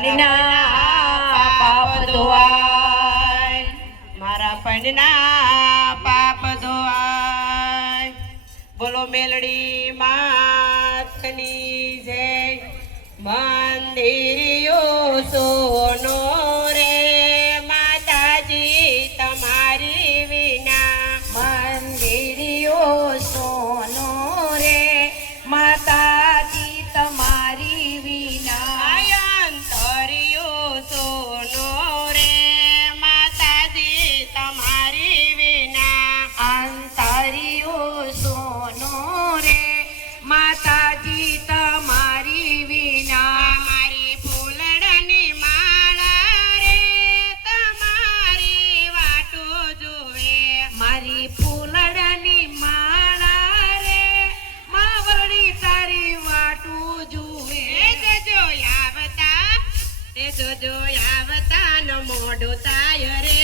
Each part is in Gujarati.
પંડના પાપ ધોવાય, મારા પંડના પાપ ધોવાય. બોલો મેલડી માતની જય. મંદિરિયો સોનો રે માતાજી તમારી વિના. મંદિરિયો સોનો રે માતાજી તમારી વિના. અંતરિયો સોનો રે માતાજી તમારી વિના. અંતરિયો સોનો રે માતાજી તમારી વિના. મારી ફૂલડાની માળા રે તમારી વાટો જોવે. મારી ફૂલડાની માળા રે માવડી તારી વાટું જુએ. જોજો આવતા જોજો આવતા ન મોઢું થાય રે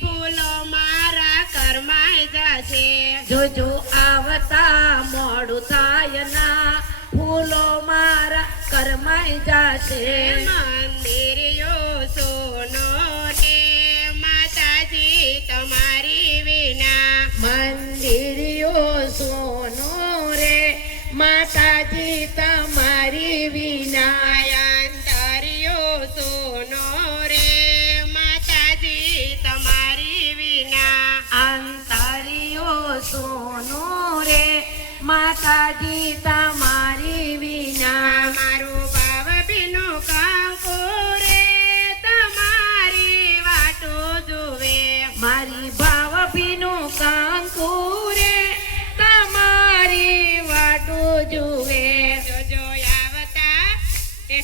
ફૂલો મારા કરમાય જશે. જોજો આવતા મોડું થાય ના ફૂલો મારા કરમાઈ જાશે. મંદિરિયો સોનો રે માતાજી તમારી વિના. મંદિરિયો સોનો રે માતાજી તમારી વિના. અંતરિયો સોનો રે માતાજી તમારી વિના. અંતરિયો સોનો રે માતાજી તમારી વિના. મારું ભાવ બીનું કાંકો રે તમારી વાટો જોવે. મારી ભાવ ભીનું કાંકુ રે તમારી વાટો જુએ.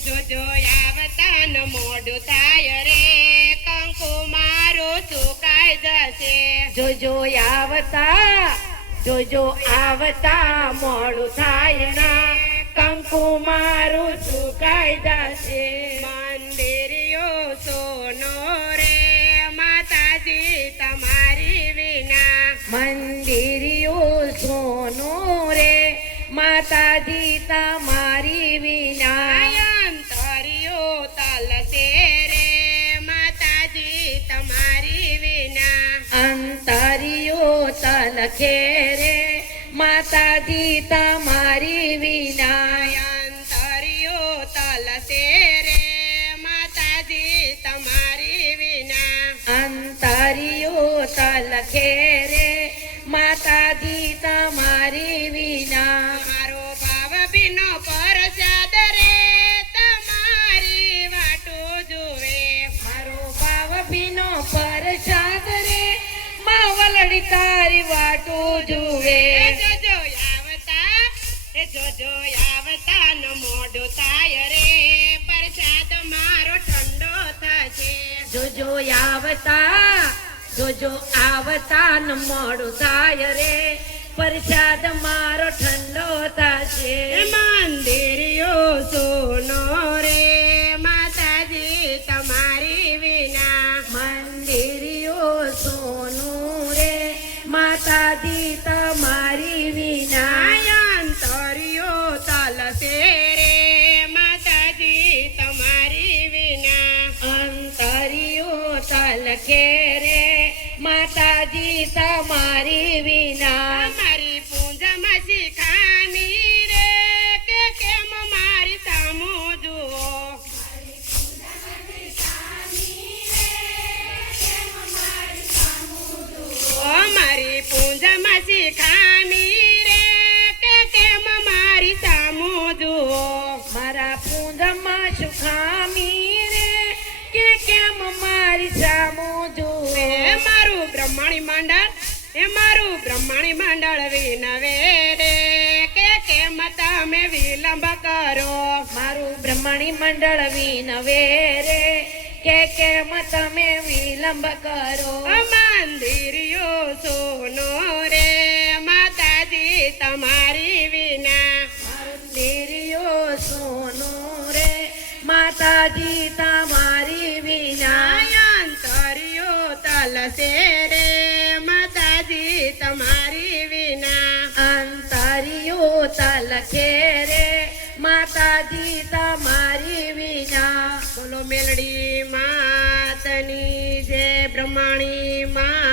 જોજો આવતા ન મોઢું થાય રે કંકુ મારું સુકાઈ જશે. જોજો આવતા મોડું થાય ના કંકુ મારું સુકાઈ જશે. મંદિરિયો સોનો રે માતાજી તમારી વિના. મંદિરિયો સોનો રે માતાજી તમારી વિના. અંતરિયો તલસે રે માતાજી તમારી વિના. અંતરિયો તલખે રે માતાજી તમારી વિના. અંતરિયો તલસે રે માતાજી તમારી વિના. અંતરિયો તલખે રે માતાજી તમારી વિના. મારો ભાવ બીનો પરસાદ રે તમારી વાટો જોવે. મારો ભાવ ભીનો પ્રસાદ રે માવલડી તારી વાટો જુએ. જોજો આવતા ન મોઢું થાય રે પ્રસાદ મારો ઠંડો થશે. જોજો આવતા ન મોડું થાય રે પ્રસાદ મારો ઠંડો થશે. મંદિરિયો સોનો રે માતાજી તમારી વિના. મંદિરિયો સોનું રે માતાજી તમારી વિના. અંતરિયો તલસે રે માતાજી તમારી વિના. અંતરિયો તલખે રે માતાજી તમારી વિના. મારી પૂંજમાં શીખાની રે કે કેમ મારી સામું જુઓ. મારી પૂંજમાં શીખાની રે કે કેમ મારી સામું જુઓ. મારા પૂંજમાં સુખામી રે કે કેમ મારી સામું જુએ. મારું બ્રહ્મણી મંડળ વિનવે રે કે કેમ તમે વિલંબ કરો. મારું બ્રહ્મણી મંડળ વિનવે રે કે કેમ તમે વિલંબ કરો. મંદિરિયો સોનો રે માતાજી તમારી વિના. મંદિરિયો સોનો રે માતાજી તમારી વિના. અંતરિયો તલસે રે માતાજી તમારી વિના. અંતરિયો તલખે રે માતાજી તમારી વિના. બોલો મેલડી માતની જય બ્રહ્માણી મા